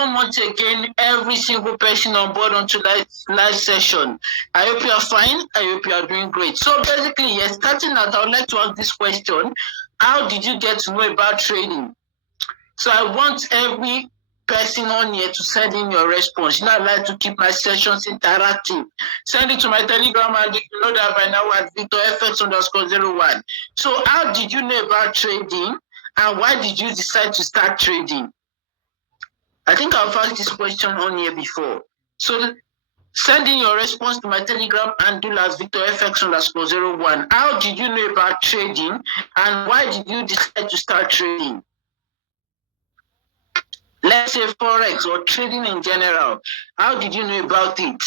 welcome once again every single person on board onto live session. I hope you are fine. I hope you are doing great. So basically, yes, starting out, I would like to ask this question. How did you get to know about trading? So I want every person on here to send in your response. I like to keep my sessions interactive. Send it to my Telegram and you know that by now at VictorFX_01. So how did you know about trading and why did you decide to start trading? I think I've asked this question on here before. So send in your response to my Telegram and do as VictorFX_01. How did you know about trading and why did you decide to start trading? Let's say Forex or trading in general. How did you know about it?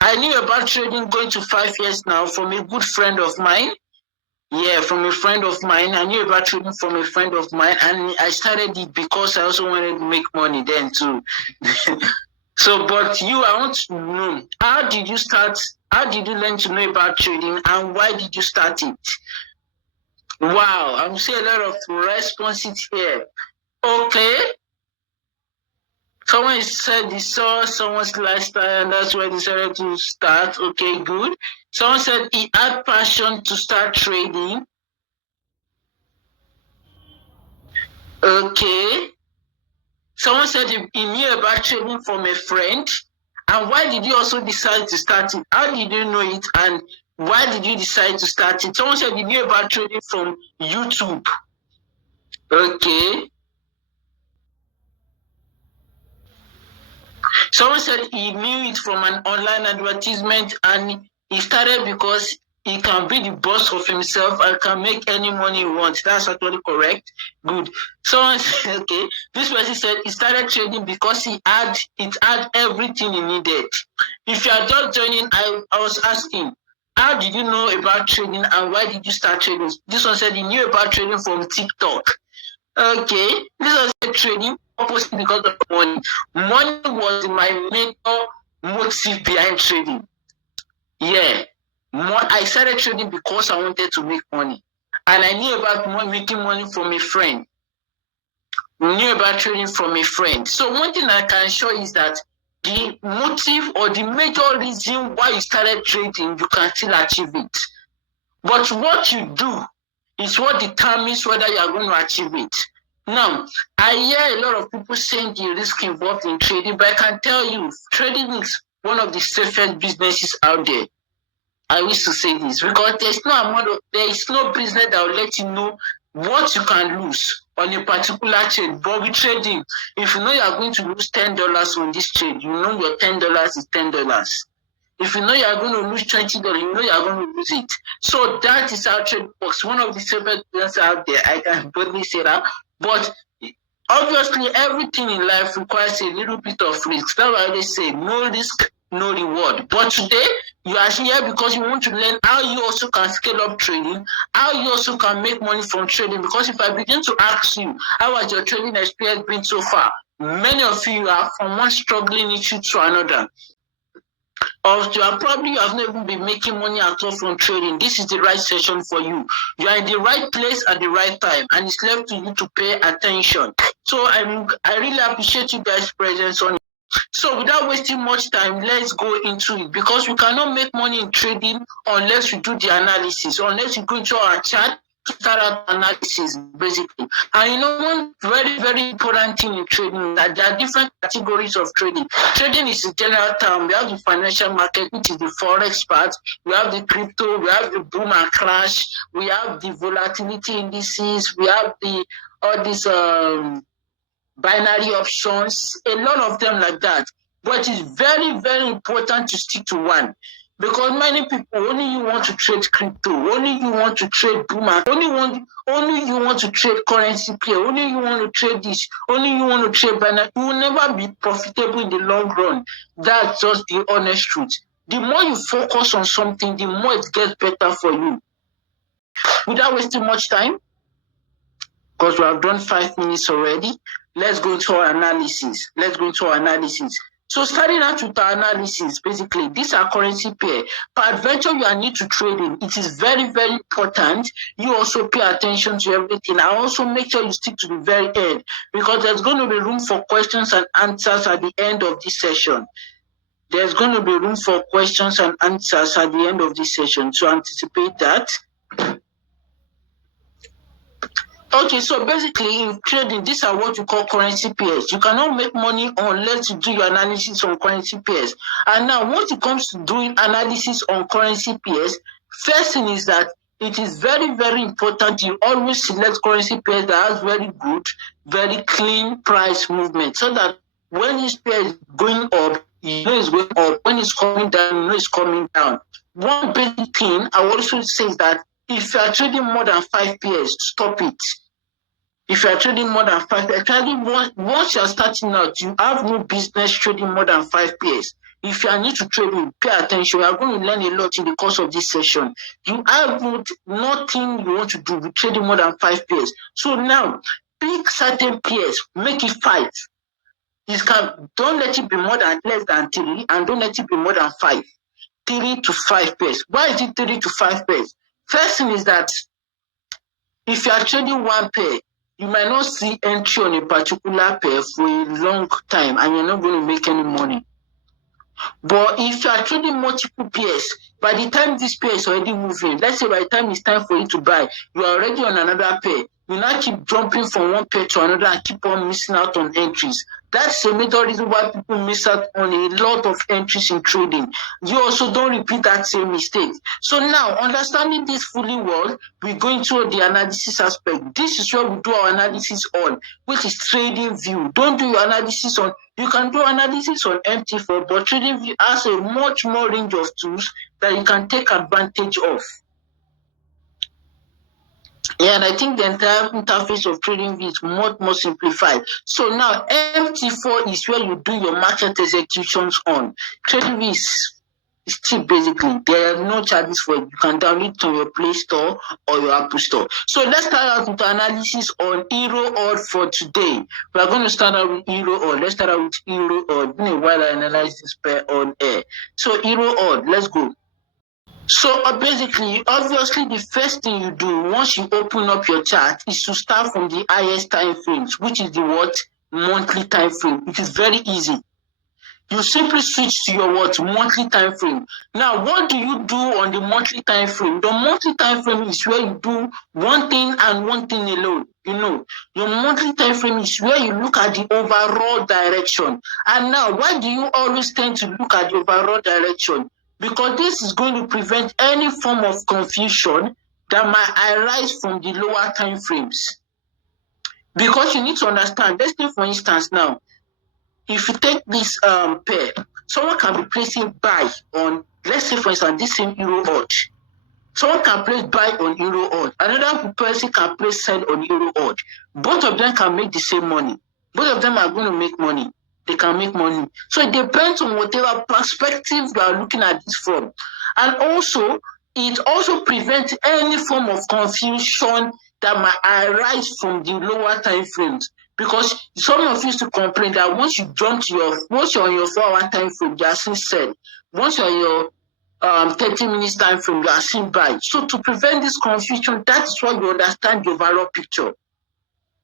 I knew about trading going to 5 years now from a good friend of mine. Yeah, from a friend of mine. I knew about trading from a friend of mine, and I started it because I also wanted to make money then too. So, but I want to know, how did you start? How did you learn to know about trading, and why did you start it? Wow, I'm seeing a lot of responses here. Okay. Someone said they saw someone's lifestyle and that's why they decided to start. Okay, good. Someone said he had passion to start trading. Okay. Someone said he knew about trading from a friend. And why did you also decide to start it? How did you know it and why did you decide to start it? Someone said he knew about trading from YouTube. Okay. Someone said he knew it from an online advertisement and he started because he can be the boss of himself and can make any money he wants. That's actually correct. Good. Someone said, okay, this person said he started trading because it had everything he needed. If you are just joining, I was asking, how did you know about trading and why did you start trading? This one said he knew about trading from TikTok. Okay, this was trading opposite because of money. Money was my major motive behind trading. Yeah, I started trading because I wanted to make money. And I knew about making money from a friend. Knew about trading from a friend. So one thing I can show is that the motive or the major reason why you started trading, you can still achieve it. But what you do is what determines whether you are going to achieve it. Now, I hear a lot of people saying the risk involved in trading, but I can tell you, trading is one of the safest businesses out there. I wish to say this because there is no business that will let you know what you can lose on a particular trade. But with trading, if you know you are going to lose $10 on this trade, you know your $10 is $10. If you know you are going to lose $20, you know you are going to lose it. So that is how trade works. One of the safest businesses out there, I can boldly say that. But obviously, everything in life requires a little bit of risk. That's why they say no risk, no reward. But today, you are here because you want to learn how you also can scale up trading, how you also can make money from trading. Because if I begin to ask you, how has your trading experience been so far? Many of you are from one struggling issue to another. Or you have not even been making money at all from trading. This is the right session for you. You are in the right place at the right time, and it's left to you to pay attention. So I really appreciate you guys' presence on it. So without wasting much time, let's go into it because we cannot make money in trading unless we do the analysis, unless we go into our chart to start out analysis, basically. And one very, very important thing in trading that there are different categories of trading. Trading is a general term. We have the financial market, which is the Forex part. We have the crypto. We have the boom and crash. We have the volatility indices. We have all these binary options, a lot of them like that. But it's very, very important to stick to one. Because many people, only you want to trade crypto, only you want to trade boomer, only you want to trade currency pair, only you want to trade this, only you want to trade binary. You will never be profitable in the long run. That's just the honest truth. The more you focus on something, the more it gets better for you. Without wasting much time, because we have done 5 minutes already, let's go into our analysis. So starting out with our analysis, basically, these are currency pair. Peradventure you are new to trading, it is very, very important you also pay attention to everything. And also make sure you stick to the very end, because there's going to be room for questions and answers at the end of this session. There's going to be room for questions and answers at the end of this session. So anticipate that. Okay, so basically in trading, these are what you call currency pairs. You cannot make money unless you do your analysis on currency pairs. And now, once it comes to doing analysis on currency pairs, first thing is that it is very, very important you always select currency pairs that has very good, very clean price movement, so that when this pair is going up, you know it's going up. When it's coming down, you know it's coming down. One basic thing I also say is that if you are trading more than 5 pairs, stop it. If you are trading more than 5 pairs, once you are starting out, you have no business trading more than 5 pairs. If you are new to trading, pay attention. We are going to learn a lot in the course of this session. You have nothing you want to do with trading more than 5 pairs. So now, pick certain pairs, make it 5. Don't let it be less than 3, and don't let it be more than 5. 3 to 5 pairs. Why is it 3 to 5 pairs? First thing is that if you are trading one pair, you might not see entry on a particular pair for a long time, and you're not going to make any money. But if you are trading multiple pairs, by the time this pair is already moving, let's say by the time it's time for you to buy, you are already on another pair. You now keep jumping from one pair to another and keep on missing out on entries. That's a major reason why people miss out on a lot of entries in trading. You also don't repeat that same mistake. So now, understanding this fully well, we go into the analysis aspect. This is where we do our analysis on, which is trading view. Don't do your analysis on, you can do analysis on MT4, but trading view has a much more range of tools that you can take advantage of. Yeah, and I think the entire interface of TradingView is much more simplified. So now MT4 is where you do your market executions on. TradingView is cheap basically. There are no charges for it. You can download it on your Play Store or your Apple Store. So let's start out with the analysis on Euro Odd for today. We are going to start out with Euro Odd. Let's start out with Euro Odd while I analyze this pair on air. So Euro Odd, let's go. So basically, obviously, the first thing you do once you open up your chart is to start from the highest time frames, which is the monthly time frame. It is very easy. You simply switch to your monthly time frame. Now, what do you do on the monthly time frame? The monthly time frame is where you do one thing and one thing alone. Your monthly time frame is where you look at the overall direction. And now, why do you always tend to look at the overall direction? Because this is going to prevent any form of confusion that might arise from the lower time frames. Because you need to understand, let's say for instance now, if you take this pair, someone can be placing buy on, let's say for instance, this same Euro Odd. Someone can place buy on Euro Odd. Another person can place sell on Euro Odd. Both of them can make the same money. Both of them are going to make money. They can make money. So it depends on whatever perspective you are looking at this from. And also, it also prevents any form of confusion that might arise from the lower time frames. Because some of you used to complain that once you're on your 4-hour time frame, you are seeing sell. Once you're on your 30 minutes time frame, you are seeing buy. So to prevent this confusion, that's why you understand the overall picture.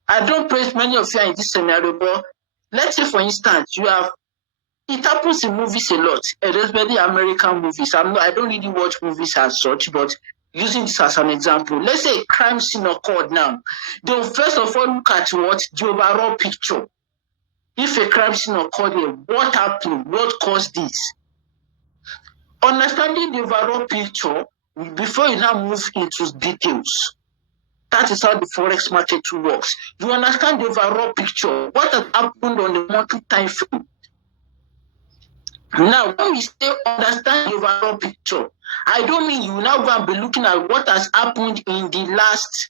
I don't praise many of you in this scenario, but let's say, for instance, it happens in movies a lot, especially American movies. I don't really watch movies as such, but using this as an example, let's say a crime scene occurred now. They'll first of all look at the overall picture. If a crime scene occurred here, what happened? What caused this? Understanding the overall picture before you now move into details. That is how the Forex market works. You understand the overall picture. What has happened on the monthly time frame? Now, when we say understand the overall picture, I don't mean you now go and be looking at what has happened in the last.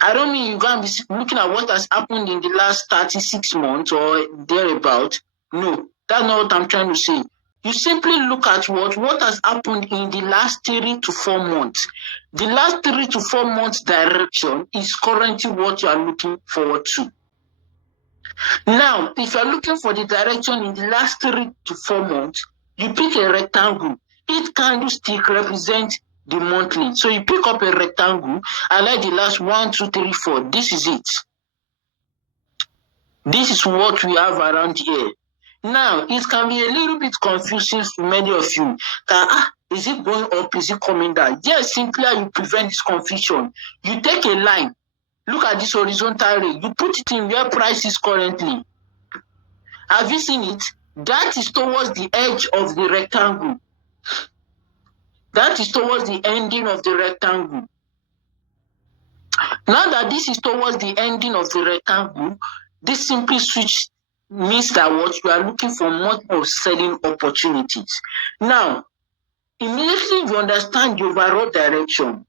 I don't mean you go and be looking at what has happened in the last 36 months or thereabout. No, that's not what I'm trying to say. You simply look at what has happened in the last 3 to 4 months. The last 3 to 4 months direction is currently what you are looking forward to. Now, if you're looking for the direction in the last 3 to 4 months, you pick a rectangle. Each candlestick represents the monthly. So you pick up a rectangle. I like the last 1, 2, 3, 4. This is it. This is what we have around here. Now, it can be a little bit confusing for many of you. Is it going up? Is it coming down? Yes, simply you prevent this confusion. You take a line. Look at this horizontal ray. You put it in where price is currently. Have you seen it? That is towards the edge of the rectangle. That is towards the ending of the rectangle. Now that this is towards the ending of the rectangle, this simply switch means that what you are looking for much more selling opportunities. Now, immediately you understand the overall direction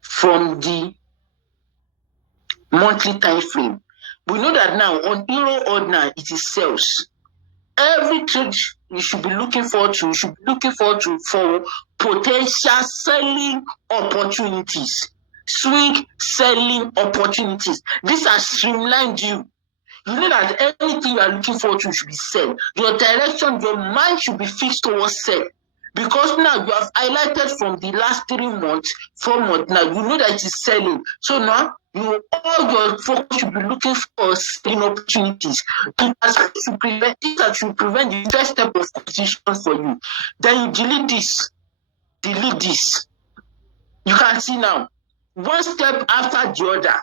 from the monthly time frame. We know that now on euro ordinary it is sales. Every trade you should be looking forward to, for potential selling opportunities, swing selling opportunities. These are streamlined you. You know that anything you are looking forward to should be sell. Your direction, your mind should be fixed towards sell. Because now you have highlighted from the last 3 months, 4 months, now you know that it is selling. So now all your focus should be looking for selling opportunities. That should prevent the first step of competition for you. Then you delete this. You can see now, one step after the other.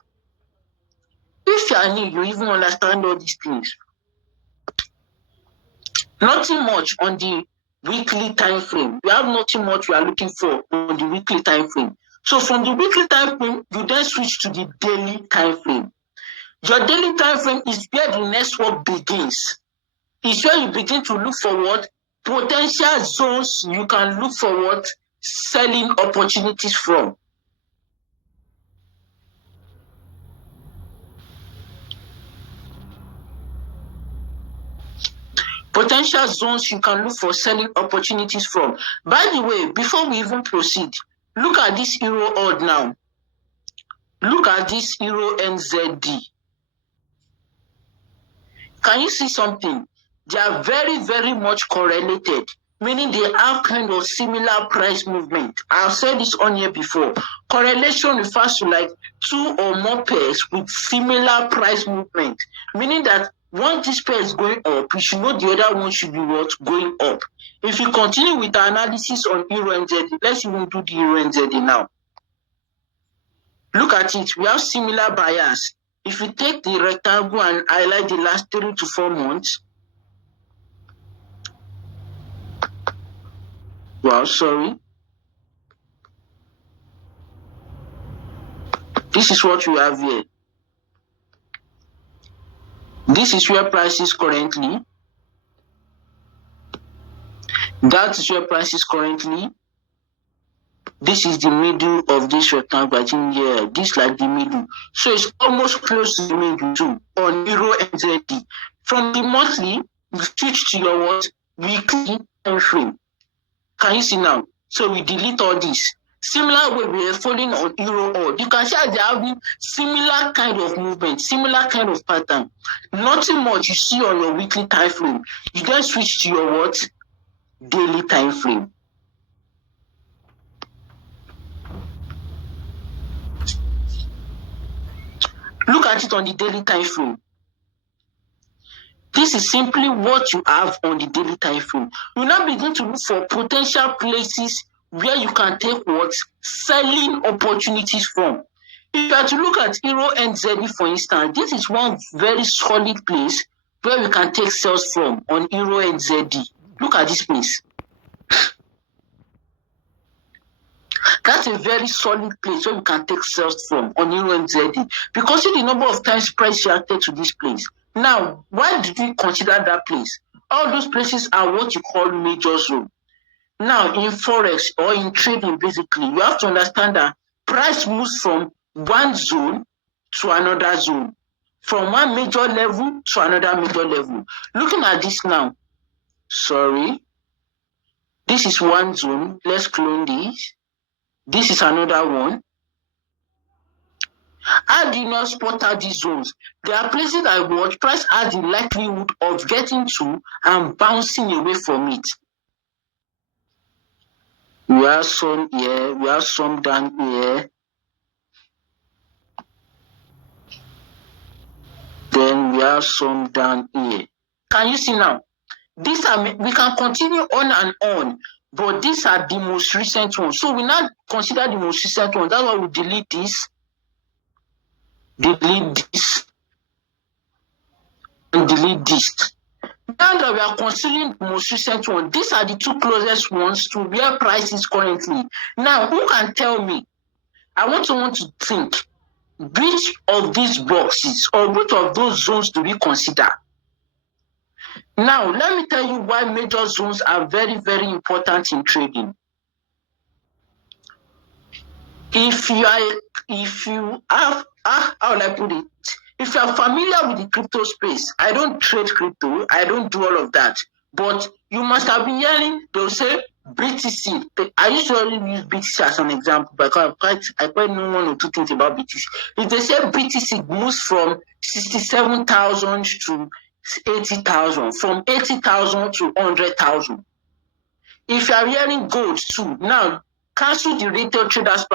If you are new, you even understand all these things. Nothing much on the weekly time frame. You have nothing much you are looking for on the weekly time frame. So from the weekly time frame, you then switch to the daily time frame. Your daily time frame is where the next work begins. It's where you begin to look for what potential zones you can look for what selling opportunities from. Potential zones you can look for selling opportunities from. By the way, before we even proceed, look at this euro odd now. Look at this euro NZD. Can you see something? They are very, very much correlated, meaning they have kind of similar price movement. I've said this on here before. Correlation refers to like 2 or more pairs with similar price movement, meaning that once this pair is going up, you should know the other one should be what? Going up. If you continue with the analysis on euro NZD, let's even do the euro NZD now. Look at it. We have similar bias. If you take the rectangle and highlight the last 3 to 4 months, this is what we have here. This is where price is currently. That is where price is currently. This is the middle of this rectangle. I think, yeah, this like the middle. So it's almost close to the middle too on euro NZD. From the monthly, you switch to your what? Weekly time frame. Can you see now? So we delete all this. Similar way we are following on euro odd. You can see they are having similar kind of movement, similar kind of pattern. Nothing much you see on your weekly time frame. You then switch to your what? Daily time frame. Look at it on the daily time frame. This is simply what you have on the daily time frame. You now begin to look for potential places where you can take what? Selling opportunities from. If you are to look at euro NZD, for instance, this is one very solid place where we can take sales from on euro NZD. Look at this place. That's a very solid place where we can take sales from on euro NZD because of the number of times price reacted to this place. Now, why did we consider that place? All those places are what you call major zone. Now, in Forex or in trading, basically, you have to understand that price moves from one zone to another zone, from one major level to another major level. Looking at this now, this is one zone. Let's clone this. This is another one. How do you not spot out these zones? There are places I watch, price has the likelihood of getting to and bouncing away from it. We have some here, we have some down here. Then we have some down here. Can you see now? These are, we can continue on and on, but these are the most recent ones. So we now consider the most recent ones. That's why we delete this, and delete this. Now that we are considering the most recent one, these are the two closest ones to where price is currently. Now, who can tell me? I want someone to think, which of these boxes or which of those zones do we consider? Now, let me tell you why major zones are very, very important in trading. If you have, how will I put it? If you are familiar with the crypto space, I don't trade crypto, I don't do all of that. But you must have been hearing, they'll say BTC. I usually use BTC as an example because I quite know one or two things about BTC. If they say BTC moves from 67,000 to 80,000, from 80,000 to 100,000. If you are hearing gold too, now cancel the retail traders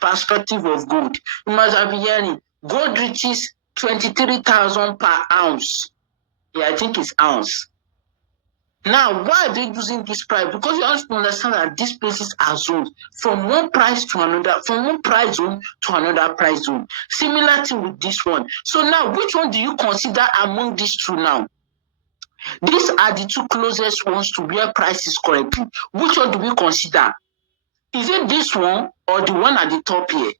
perspective of gold. You must have been hearing gold reaches 23,000 per ounce. Yeah, I think it's ounce. Now, why are they using this price? Because you have to understand that these places are zones from one price to another, from one price zone to another price zone. Similar thing with this one. So now, which one do you consider among these two now? These are the two closest ones to where price is currently. Which one do we consider? Is it this one or the one at the top here?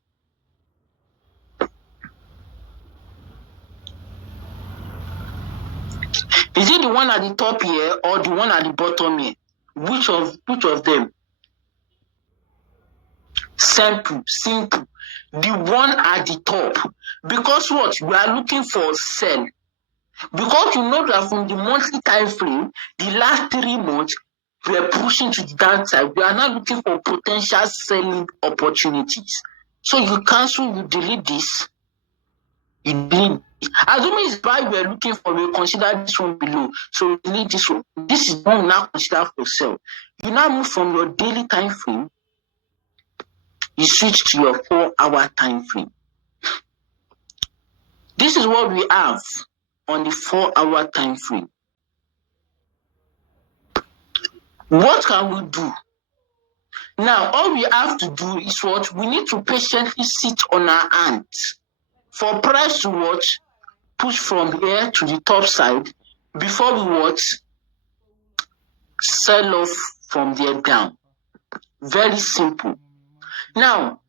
Is it the one at the top here or the one at the bottom here? Which of them? Simple. The one at the top. Because what? We are looking for sell. Because you know that from the monthly time frame, the last 3 months, we are pushing to the downside. We are now looking for potential selling opportunities. So you cancel, you delete this. You delete this. Assuming it's buy we are looking for, we consider this one below. So delete this one. This is one we now consider for sell. You now move from your daily time frame, you switch to your 4-hour time frame. This is what we have on the 4-hour time frame. What can we do? Now, all we have to do is what? We need to patiently sit on our hands for price to what? Push from here to the top side before we what? Sell off from there down. Very simple. Now,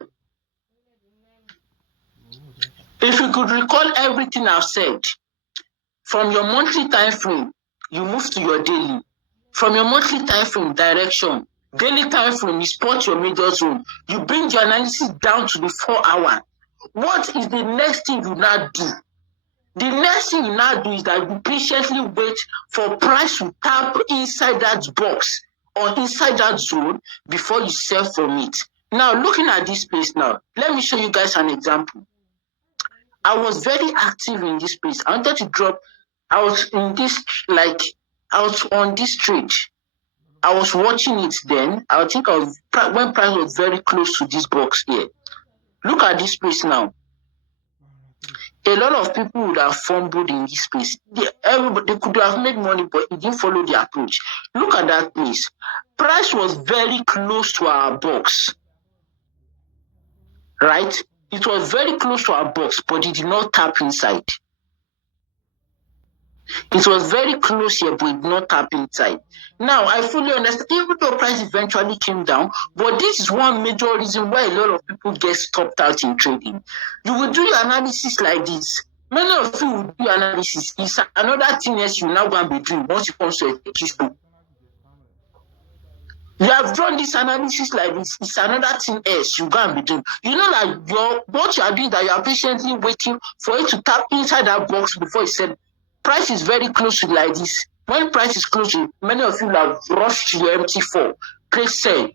if you could recall everything I've said, from your monthly time frame, you move to your daily. From your monthly time frame, direction. Daily time frame, you spot your major zone. You bring your analysis down to the 4-hour. What is the next thing you now do? The next thing you now do is that you patiently wait for price to tap inside that box or inside that zone before you sell from it. Now, looking at this place now, let me show you guys an example. I was very active in this place. I wanted to drop. I was in this, I was on this trade. I was watching it then. I think when price was very close to this box here. Look at this place now. A lot of people would have fumbled in this place. They could have made money, but it didn't follow the approach. Look at that place. Price was very close to our box. Right? It was very close to our box, but it did not tap inside. It was very close here, but it did not tap inside. Now, I fully understand, even though price eventually came down, but this is one major reason why a lot of people get stopped out in trading. You will do your analysis like this. Many of you will do your analysis. It's another thing else you now going to be doing once you come to a teaching. You have done this analysis like this. It's another thing else you go and be doing. You know that what you are doing, that you are patiently waiting for it to tap inside that box before it said, price is very close to like this. When price is close to, many of you have rushed to your MT4. place sell,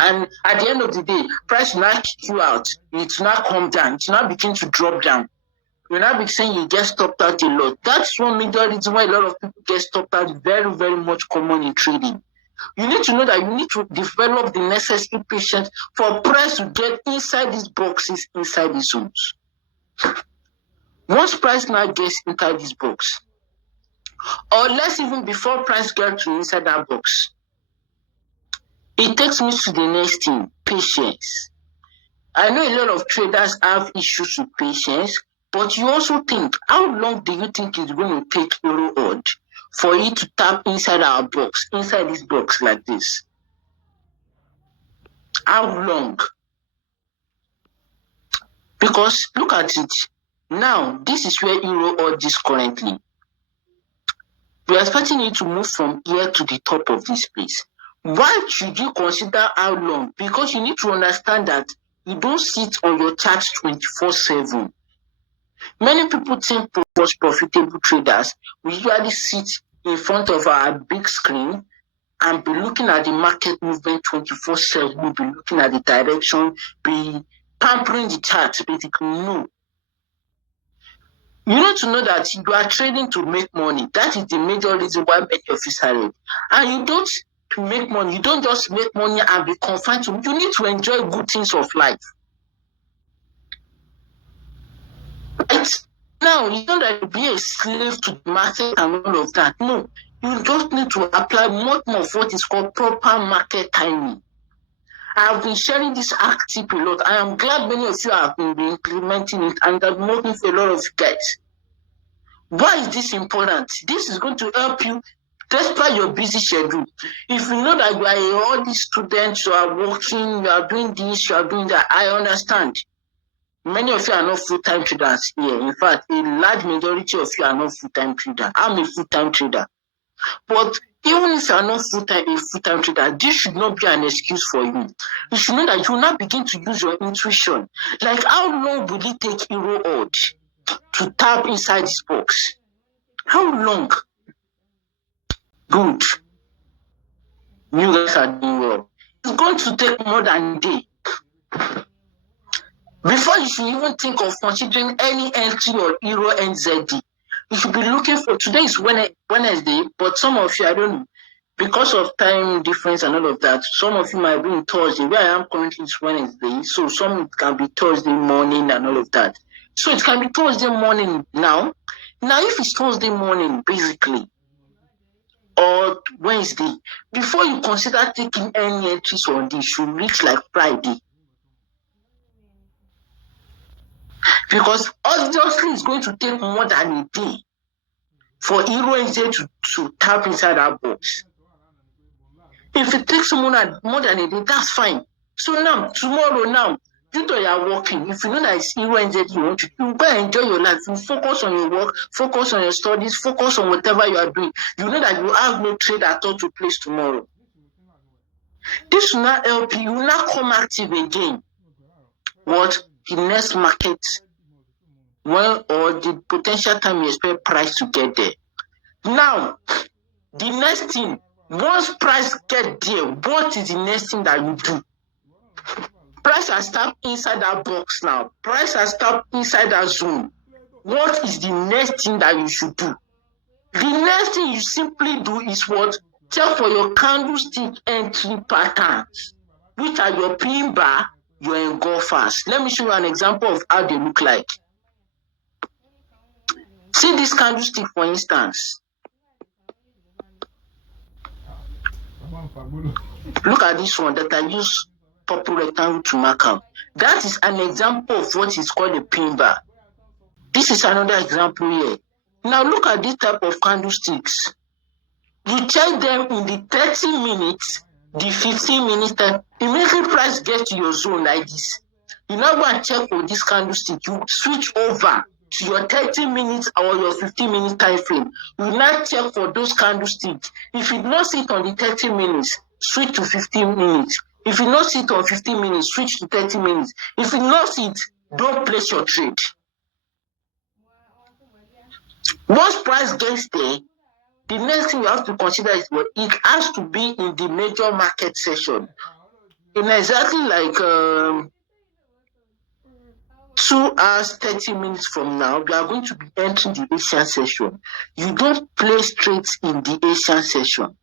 and at the end of the day, price will not kick you out. It will not come down. It will not begin to drop down. You'll not be saying you get stopped out a lot. That's one major reason why a lot of people get stopped out. Very, very much common in trading. You need to know that you need to develop the necessary patience for price to get inside these boxes, inside these zones. Once price now gets inside this box, or less even before price gets to inside that box, it takes me to the next thing, patience. I know a lot of traders have issues with patience, but you also think, how long do you think it's going to take Euro odd for it to tap inside our box, inside this box like this? How long? Because look at it. Now, this is where Euro odd is currently. We are expecting it to move from here to the top of this place. Why should you consider how long? Because you need to understand that you don't sit on your chart 24/7. Many people think most profitable traders we usually sit in front of our big screen and be looking at the market movement 24/7, we'll be looking at the direction, be pampering the chart, basically. No. You need to know that you are trading to make money. That is the major reason why many of you started. And you don't make money. You don't just make money and be confined to. You need to enjoy good things of life. Right? Now, you don't have to be a slave to the market and all of that. No. You just need to apply much more of what is called proper market timing. I have been sharing this tip a lot. I am glad many of you have been implementing it and I'm working for a lot of you guys. Why is this important? This is going to help you despite your busy schedule. If you know that you are all these students, you are working, you are doing this, you are doing that, I understand. Many of you are not full-time traders here. In fact, a large majority of you are not full-time traders. I'm a full-time trader. But even if you are not a full-time trader, this should not be an excuse for you. You should know that you will not begin to use your intuition. Like, how long will it take Euro odd to tap inside this box? How long? Good. You guys are doing well. It's going to take more than a day. Before you should even think of considering any entry or Euro NZD, you should be looking for, today is Wednesday, but some of you, I don't know, because of time difference and all of that, some of you might be in Thursday. Where I am currently is Wednesday, so some can be Thursday morning and all of that. So it can be Thursday morning now. Now, if it's Thursday morning, basically, or Wednesday, before you consider taking any entries on this, should reach like Friday. Because obviously it's going to take more than a day for Euro NZ to tap inside that box. If it takes more than a day, that's fine. So now, tomorrow, you know you are working. If you know that it's Euro NZ you want to, you go and enjoy your life. You focus on your work, focus on your studies, focus on whatever you are doing. You know that you have no trade at all to place tomorrow. This will not help you. You will not come active again. What? The next market, when or the potential time you expect price to get there. Now, the next thing, once price get there, what is the next thing that you do? Price has tapped inside that box now. Price has tapped inside that zone. What is the next thing that you should do? The next thing you simply do is what? Check for your candlestick entry patterns, which are your pin bar, your engulfers. Let me show you an example of how they look like. See this candlestick, for instance. Look at this one that I use purple rectangle to mark out. That is an example of what is called a pin bar. This is another example here. Now look at this type of candlesticks. You check them in the 30 minutes, the 15 minutes time. Immediately price gets to your zone like this. You now go and check for this candlestick. You switch over to your 30 minutes or your 15 minutes time frame. You now check for those candlesticks. If you not sit on the 30 minutes, switch to 15 minutes. If you not sit on 15 minutes, switch to 30 minutes. If you not sit, don't place your trade. Once price gets there, The next thing you have to consider is what it has to be in the major market session. In exactly like 2 hours, 30 minutes from now, we are going to be entering the Asian session. You don't place trades in the Asian session.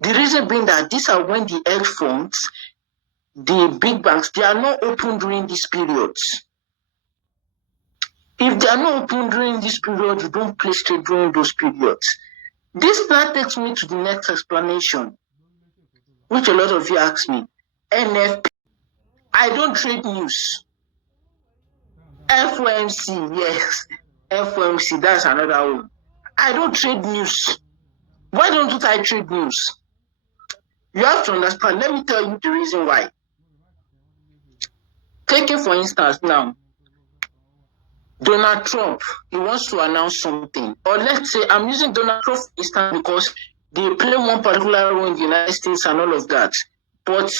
The reason being that these are when the hedge funds, the big banks, they are not open during these periods. If they are not open during this period, you don't place trade during those periods. This now takes me to the next explanation, which a lot of you ask me. NFP. I don't trade news. FOMC, yes. FOMC, that's another one. I don't trade news. Why don't I trade news? You have to understand. Let me tell you the reason why. Take it for instance now. Donald Trump, he wants to announce something. Or let's say, I'm using Donald Trump for instance because they play one particular role in the United States and all of that. But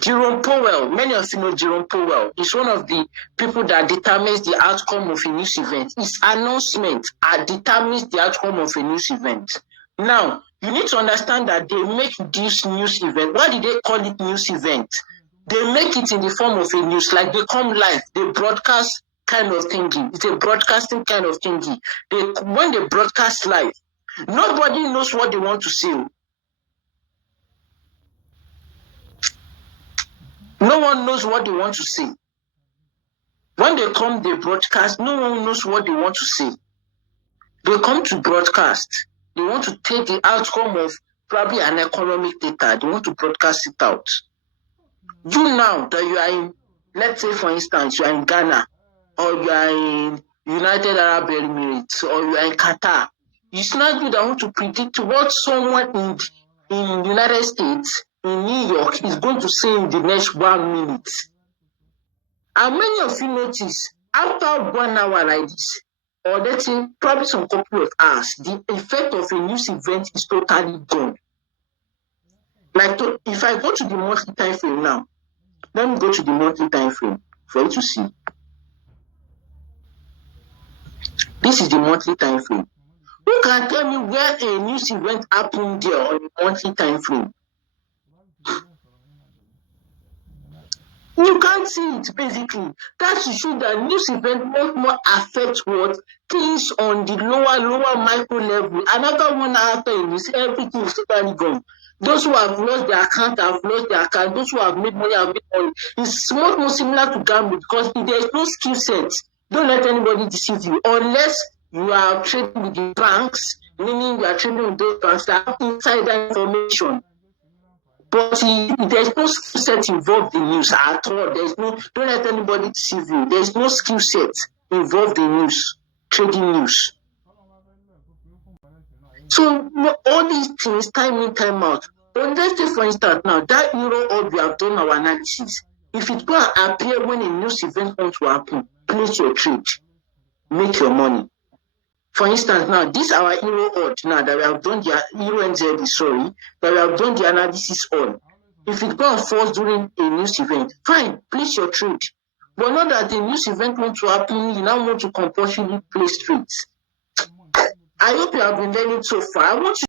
Jerome Powell, many of you know Jerome Powell, is one of the people that determines the outcome of a news event. His announcement determines the outcome of a news event. Now, you need to understand that they make this news event. Why did they call it news event? They make it in the form of a news, like they come live, they broadcast kind of thingy. It's a broadcasting kind of thingy. When they broadcast live, nobody knows what they want to say. No one knows what they want to say. When they come, they broadcast, no one knows what they want to say. They come to broadcast. They want to take the outcome of probably an economic data. They want to broadcast it out. You now that you are in, let's say for instance, you are in Ghana, or you are in United Arab Emirates, or you are in Qatar. It's not you that want to predict what someone in United States, in New York, is going to say in the next 1 minute. And many of you notice, after 1 hour like this, or let's say probably some couple of hours, the effect of a news event is totally gone. Like if I go to the monthly time frame now, let me go to the monthly time frame for you to see. This is the monthly time frame. Who can tell me where a news event happened there on the monthly time frame? You can't see it basically. That to show that news event much more affect what things on the lower micro level. Another one after is everything is totally gone. Those who have lost their account have lost their account. Those who have made money have made money. It's much more similar to gambling because if there is no skill set, don't let anybody deceive you unless you are trading with the banks, meaning you are trading with those banks that have insider information. But there's no skill set involved in news at all. Don't let anybody deceive you. There's no skill set involved in news, trading news. So all these things, time in, time out. But let's say for instance now, that euro odd we have done our analysis. If it will appear when a news event wants to happen, place your trade, make your money. For instance, now this our euro odd now that we have done the euro NZD, sorry, that we have done the analysis on. If it goes falls during a news event, fine, place your trade. But not that the news event wants to happen, you now want to compulsorily place trades. I hope you have been learning so far. I want you